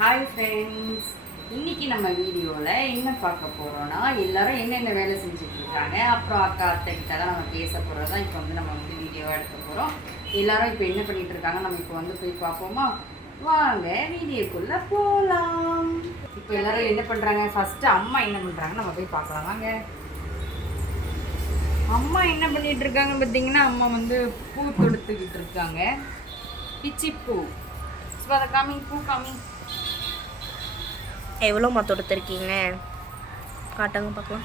Hi friends, இன்னைக்கு நம்ம வீடியோவில் என்ன பார்க்க போகிறோன்னா எல்லாரும் என்னென்ன வேலை செஞ்சுட்டு இருக்காங்க, அப்புறம் அக்கா அத்தை கிட்ட தான் நம்ம பேச போகிறது தான் இப்போ வந்து நம்ம வந்து வீடியோவாக எடுக்க போகிறோம். எல்லாரும் இப்போ என்ன பண்ணிகிட்டு இருக்காங்க நம்ம இப்போ வந்து போய் பார்ப்போமா? வாங்க வீடியோக்குள்ளே போகலாம். இப்போ எல்லாரும் என்ன பண்ணுறாங்க, ஃபஸ்ட்டு அம்மா என்ன பண்ணுறாங்க நம்ம போய் பார்க்கலாம். வாங்க. அம்மா என்ன பண்ணிகிட்டு இருக்காங்க பார்த்தீங்கன்னா, அம்மா வந்து பூ தொடுத்துக்கிட்டு இருக்காங்க. பிச்சிப்பூ. ஸோ அதை காமி, பூ காமி. எவ்வளோமா தொடுத்துருக்கீங்க காட்டுங்க பார்க்கலாம்.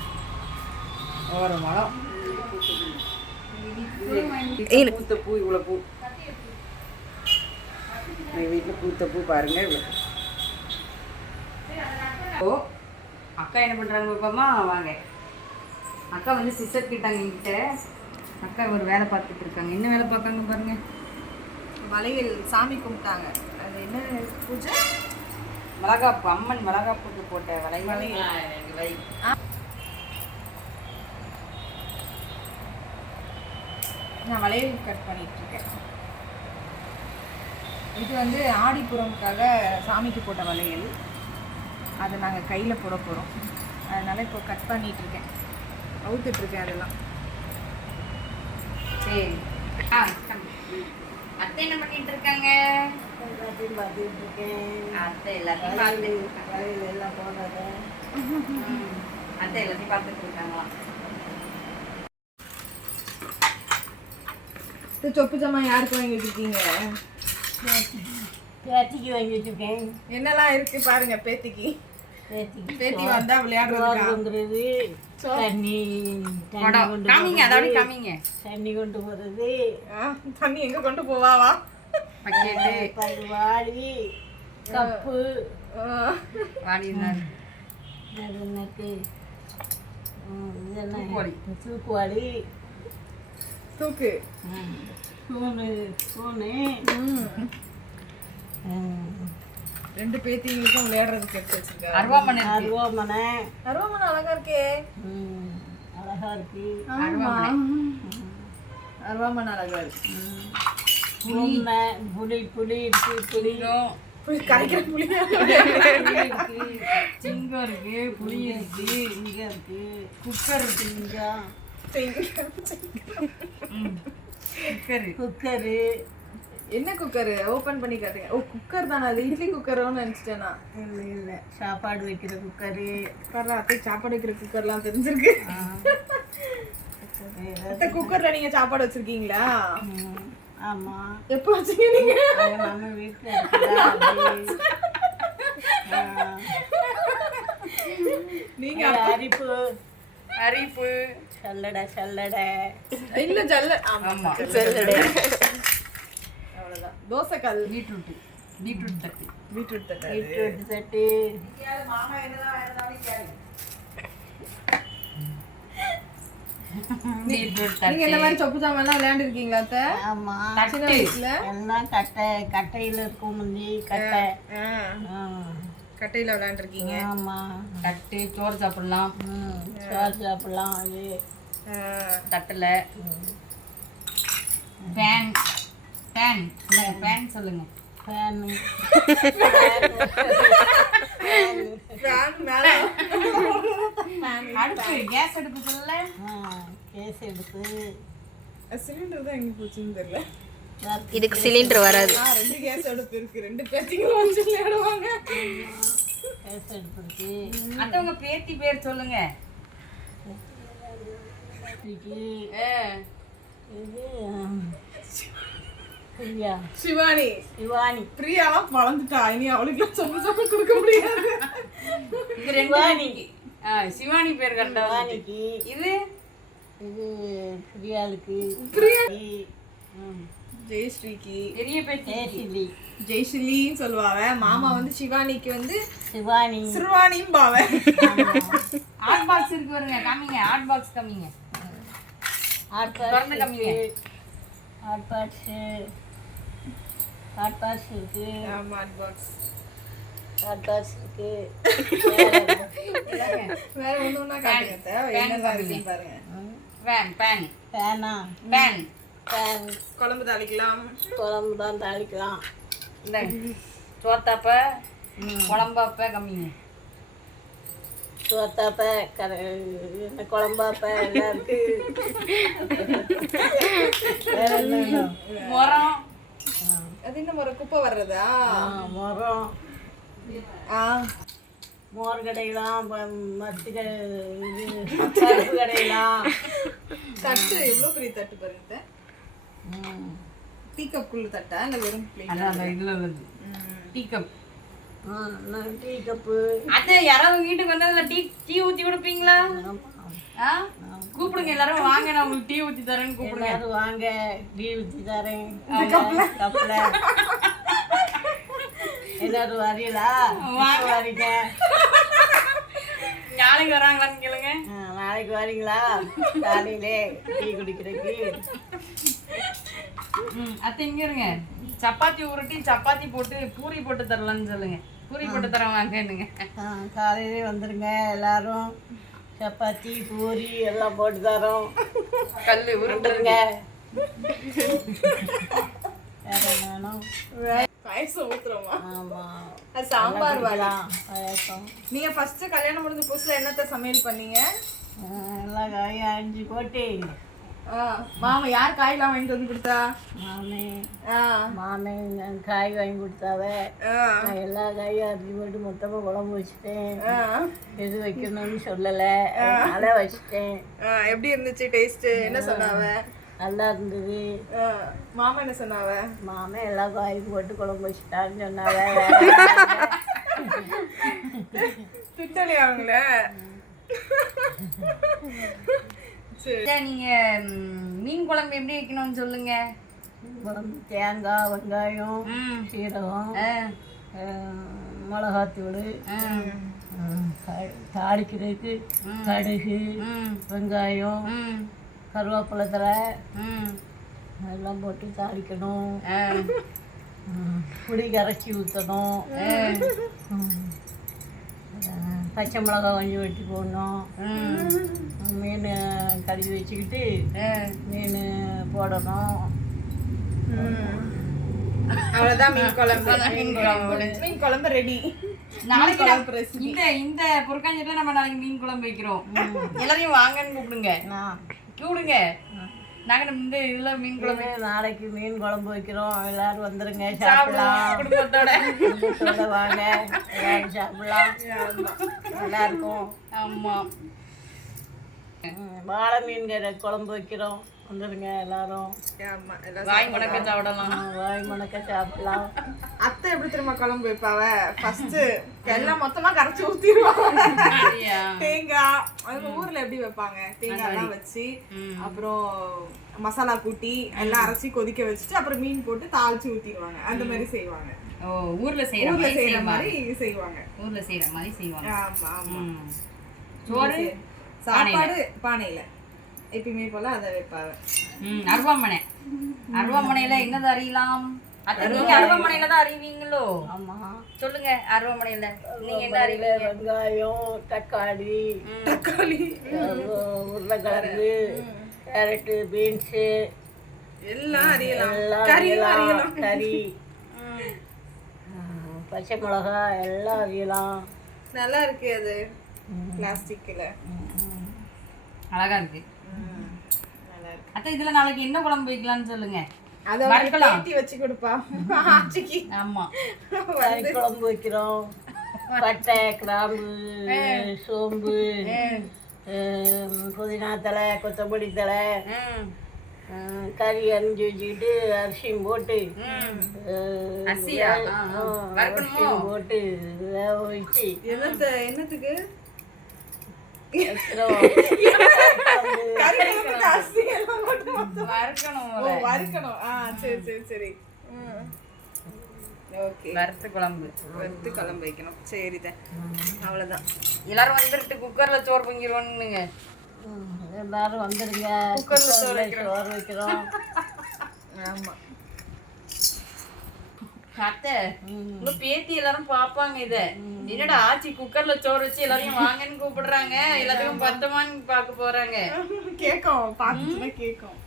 ஒரு மரம் பூத்த பூ, இவ்வளோ பூ எங்கள் வீட்டில் பூத்த பூ பாருங்க. இவ்வளோ ஓ, அக்கா என்ன பண்ணுறாங்க பாப்பாமா? வாங்க. அக்கா வந்து சிஸ்டர் கிட்டாங்க என்கிட்ட. அக்கா ஒரு வேலை பார்த்துட்டு இருக்காங்க. என்ன வேலை பார்க்காங்க பாருங்க. வளையல் சாமி கும்பிட்டாங்க. அது என்ன பூஜை? மிளகாப்பு, அம்மன் மிளகாப்புக்கு போட்ட வளையல். நான் வளையல் கட் பண்ணிட்டு இருக்கேன். இது வந்து ஆடிப்புறம்காக சாமிக்கு போட்ட வளையல். அதை நாங்கள் கையில் போட போகிறோம். அதனால் இப்போ கட் பண்ணிட்டு இருக்கேன், அவுத்துட்ருக்கேன் அதெல்லாம். சரி. அத்தை என்ன பண்ணிட்டு இருக்காங்க? அத்தை எல்லாத்தையும் பார்த்துட்டு இருக்காங்களா? சொப்பு ஜாமான் யாருக்கு வாங்கி வச்சிருக்கீங்க? பேத்திக்கு வாங்கி வச்சிருக்கேன். என்னெல்லாம் இருக்கு பாருங்க. பேத்திக்கு பேத்தி வந்தா விளையாடுறது, தண்ணி காமிங்க, அதோட காமிங்க. தண்ணி கொண்டு போறது. தண்ணி எங்க கொண்டு போவாவா? வாளி, கப்பு, தூக்குவாளி, தூக்கு, ஸ்பூனு. ரெண்டு பேத்திங்களுக்கும் விளையாடுறதுக்கு எடுத்து வச்சிருக்காரு. அருவாமனை. அருவாமனை அழகா இருக்கே. அழகா இருக்கு. அருவாமனை அழகா இருக்கு. புளி புளி இருக்கு. புளி கரைக்கிற புளி இருக்கு. சிங்கம் இருக்கு, புளி இருக்கு, இங்க இருக்கு. குக்கர் இருக்கு. குக்கரு. என்ன குக்கரு? ஓபன் பண்ணி காட்டுங்க. ஓ, குக்கர் தானே அது. இட்லி குக்கரோன்னு நினைச்சிட்டேனா? இல்ல, சாப்பாடு வைக்கிற குக்கரு. அத்தை சாப்பாடு வைக்கிற குக்கர்லாம் தெரிஞ்சிருக்கு. அத்தை குக்கர்ல நீங்க சாப்பாடு வச்சிருக்கீங்களா? ஆமா. எப்போ வச்சீங்க நீங்க? நம்ம வீட்டுல இருக்குதா? நீங்க அரிப்பு அரிப்பு, சல்லடை இல்ல ஜல்ல. ஆமா, சல்லடை. அவ்வளவுதான். தோசை கல், பீட்ரூட் தட்டு. பீட்ரூட் தட்டு. பீட்ரூட் தட்டு. நீங்க இந்த மாதிரி சொப்பு சாமான்லாம் விளையாண்டு இருக்கீங்களா அத்தை? ஆமா. சின்ன வயசுல எல்லாம் கட்டையில இருக்கும். முந்தி கட்டையில விளையாண்டு இருக்கீங்க. ஆமா. தட்டு, சோறு சாப்பிடலாம். சோறு சாப்பிடலாம். அது தட்டில் ஃபேன் சொல்லுங்க. ஃபேனு. அடுப்பு, கேஸ் அடுப்பு சொல்லல. கேஸ் எடுத்து. சிலிண்டர் தான் எங்க போச்சுன்னு தெரியல. இதுக்கு சிலிண்டர் வராது. ரெண்டு கேஸ் அடுப்பு இருக்கு. ரெண்டு பேத்திங்களும் வச்சு விளையாடுவாங்க. கேஸ் எடுப்பு இருக்கு. மற்றவங்க பேத்தி பேர் சொல்லுங்க. இது பிரியா. சிவானி. பிரியாலாம் வளர்ந்துட்டா. இனி அவளுக்கு சொப்பு கொடுக்க முடியாது. இது ரெண்டு சிவானி பேர் கண்டா. இது பிரியாளுக்கு. ஜெயஸ்ரீக்கு. பெரிய பேத்தி ஜெய்ஸ்ரீன்னு சொல்லுவாங்க. மாமா வந்து சிவானிக்கு வந்து சிவானியும் பாவ. ஹாட் பாக்ஸ் இருக்கு பாருங்க. காமிங்க, ஹாட் பாக்ஸ் காமிங்க. திறந்து காமிங்க. ஹாட் பாக்ஸ் இருக்கு. ஆமா, ஹாட் பாக்ஸ் இருக்கு. வேற ஒண்ணுன்னா காட்டுங்க. என்னதான் இருக்கு பாருங்க. பேன் குழம்பு தாளிக்கலாம். குழம்பு தான் தாளிக்கலாம். இந்த சோத்தாப்ப குழம்பாப்ப கம்மிங்க. சோத்தாப்ப என்ன குழம்பாப்ப எல்லாம் இருக்கு. வேற என்ன வேணும்? முறம். அது என்ன ஒரு குப்பை வர்றதா? முறம், ஆ மோர் கடையெல்லாம், மத்து பருப்பு கடையெல்லாம். தட்டு எவ்வளோ பெரிய தட்டு பாருங்க. டீ கப் குள்ள தட்டா இல்லை வெறும் பிளேட்? அதான் அந்த இதுல உள்ளது டீ கப். Tea cup. அத்தை யாராவது வீட்டுக்கு வந்ததுல டீ ஊத்தி கொடுப்பீங்களா? ஆ கூப்பிடுங்க எல்லாரும் வாங்க, நான் உங்களுக்கு டீ ஊத்தி தரேன்னு கூப்பிடுங்க. எல்லாரும் வாங்க, டீ ஊற்றி தரேன் கப்பில். எல்லாரும் வரீங்களா? வரீங்க. நாளைக்கு வராங்களான்னு கேளுங்க. நாளைக்கு வரீங்களா? காலையிலே டீ குடிக்கிறதுக்கு. அத்தை இங்க இருங்க. சப்பாத்தி உருட்டி சப்பாத்தி போட்டு பூரி போட்டு தரலான்னு சொல்லுங்க. பூரி போட்டு தரேன் வாங்கன்னுங்க. காலையிலே வந்துடுங்க எல்லாரும். சப்பாத்தி பூரி எல்லாம் போட்டு தரோம். கல் உருட்டுருங்க. வேற என்ன வேணும்? பாயசம் ஊத்துறோமா? ஆமாம், அது சாம்பார் வரலாம். பாயாசம் நீங்க ஃபர்ஸ்ட் கல்யாணம் முடிஞ்ச புதுசுல என்னத்த சமையல் பண்ணீங்க? எல்லாம் காயும் அரிஞ்சு போட்டு. மாமா யார் காயெல்லாம் வாங்கிட்டு வந்து கொடுத்தா? மாமே காய் வாங்கி கொடுத்தாவ. நான் எல்லா காயும் அரிஞ்சு போட்டு மொத்தமாக குழம்பு வச்சுட்டேன். எது வைக்கணும்னு சொல்லலை, அதனால வச்சுட்டேன். எப்படி இருந்துச்சு டேஸ்ட்? என்ன சொன்னாவ? நல்லா இருந்தது. மாமா என்ன சொன்னாவ? மாமே எல்லா காயும் போட்டு குழம்பு வச்சுட்டான்னு சொன்னாவ. திட்டலையா அவங்கள? நீங்க மீன் குழம்பு எப்படி வைக்கணும்னு சொல்லுங்க. குழம்பு தேங்காய், வெங்காயம், சீரகம், மிளகாத்தூள், தாளிக்கிறதுக்கு கடுகு, வெங்காயம், கருவேப்பிலை தழை அதெல்லாம் போட்டு தாளிக்கணும். புளி கரைச்சி ஊற்றணும். பச்சை மிளகா கொஞ்சம் வெட்டி போடணும். மீன் கழுவி வச்சுக்கிட்டு மீன் போடணும். அவ்வளோதான் மீன் குழம்பு. மீன் குழம்பு ரெடி. நாளைக்கு இந்த பொருட்காஞ்சில நம்ம நாளைக்கு மீன் குழம்பு வைக்கிறோம். எல்லாரையும் வாங்கன்னு கூப்பிடுங்க. கூப்பிடுங்க. நாங்கள் இந்த இதில் மீன் குழம்பு நாளைக்கு மீன் குழம்பு வைக்கிறோம். எல்லாரும் வந்துருங்க, சாப்பிடலாம். குடும்பத்தோட வாங்க, எல்லாரும் சாப்பிடலாம். நல்லா இருக்கும். ஆமாம். வாழை மீன் குழம்பு வைக்கிறோம், வந்துருங்க எல்லாரும். வாய் மணக்க சாப்பிடலாம். வாய் மணக்க சாப்பிடலாம். அத்தை எப்படி திரும்ப குழம்பு வைப்பாவ? ஃபர்ஸ்ட் எல்லாம் மொத்தமா கரைச்சி ஊத்திடுவாங்க. தேங்காய் அது ஊர்ல எப்படி வைப்பாங்க? தேங்காய் எல்லாம் வச்சு அப்புறம் மசாலா கூட்டி எல்லாம் அரைச்சி கொதிக்க வச்சுட்டு அப்புறம் மீன் போட்டு தாளிச்சு ஊத்திடுவாங்க. அந்த மாதிரி செய்வாங்க. ஊர்ல செய்யற மாதிரி செய்வாங்க. ஊர்ல செய்யற மாதிரி செய்வாங்க. ஆமா ஆமா. சோறு சாப்பாடு பானையில எப்பயுமே போல அதை வைப்பாங்க. அருவாமனை. அருவாமனையில என்னது அறியலாம்? நீங்க அருவாமனையில தான் அறிவீங்களோ? ஆமா, சொல்லுங்க. அருவாமனையில நீங்க என்ன அறிவீங்க? வெங்காயம், தக்காளி, உருளைக்கிழங்கு, கேரட்டு, பீன்ஸு எல்லாம் அறியலாம். கறி, பச்சை மிளகா எல்லாம் அறியலாம். நல்லா இருக்கு. அது பிளாஸ்டிக்ல அழகா இருக்கு. அத்தை இதுல நாளைக்கு என்ன குழம்பு வைக்கலாம்னு சொல்லுங்க. அத வறுக்கலாம் வச்சு கொடுப்பா ஆச்சிக்கு. ஆமா, கறி குழம்பு வைக்கிறோம். பட்டை, கிராம்பு, சோம்பு, புதினா தழை, கொத்தமல்லி தழை, கறி அரிஞ்சு வச்சுக்கிட்டு அரிசியும் போட்டு போட்டு வேக வச்சு என்னத்துக்கு வறுக்கணும். சரி சரி சரி. ஓகே, வறுத்து குழம்பு வைக்கணும். சரிதான், அவ்வளோதான். எல்லாரும் வந்துட்டு குக்கர்ல சோறு பொங்கிடுவோன்னுங்க. எல்லாரும் வந்துருங்க, குக்கர்ல சோறு வைக்கிறோம். ஆமா அத்தை, உங்க பேத்தி எல்லாரும் பாப்பாங்க. இத என்னடா ஆச்சி குக்கர்ல சோறு வச்சு எல்லாரையும் வாங்கன்னு கூப்பிடுறாங்க, எல்லாத்தையும் பத்தமான்னு பார்க்க போறாங்க. கேட்கும், பாத்துச்சுன்னா கேட்கும்.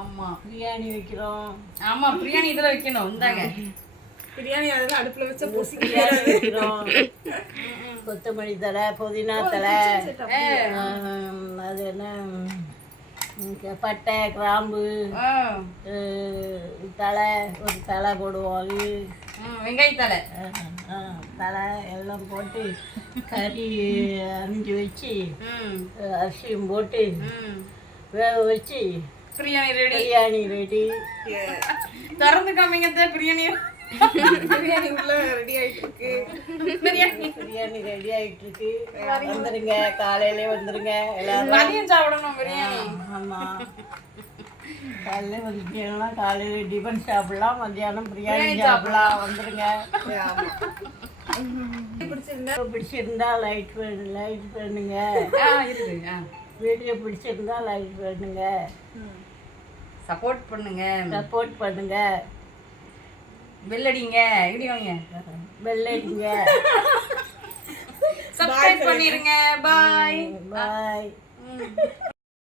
ஆமா, பிரியாணி வைக்கிறோம். ஆமா, பிரியாணி இதுல வைக்கணும். இந்தாங்க பிரியாணி அதெல்லாம் அடுப்புல வச்சா பிரியாணி வைக்கிறோம். கொத்தமல்லி தழை, புதினா தழை, அது என்ன பட்டை, கிராம்பு தழை, ஒரு தழை போடுவோம். வெங்காயத்தலை தழை எல்லாம் போட்டு கறி அரிஞ்சு வச்சு அரிசியும் போட்டு வேக வச்சு பிரியாணி ரெடி. திறந்து காமிங்க பிரியாணி. பிரியாணி உள்ள ரெடி ஆயிட்டு இருக்கு. பிரியாணி ரெடி ஆயிட்டு இருக்கு. வந்துருங்க, காலையிலே வந்துருங்க எல்லாரும். மதியம் சாப்பிடணும் பிரியாணி. ஆமா, காலையில வந்துட்டீங்கன்னா காலையில டிஃபன் சாப்பிடலாம், மத்தியானம் பிரியாணி சாப்பிடலாம். வந்துருங்க. பிடிச்சிருந்தா லைக் பண்ணுங்க. வீடியோ பிடிச்சிருந்தா லைக் பண்ணுங்க, சப்போர்ட் பண்ணுங்க. பெல் அடிங்க, இடிங்க, பெல் அடிங்க, சப்ஸ்கிரைப் பண்ணிருங்க. பாய்.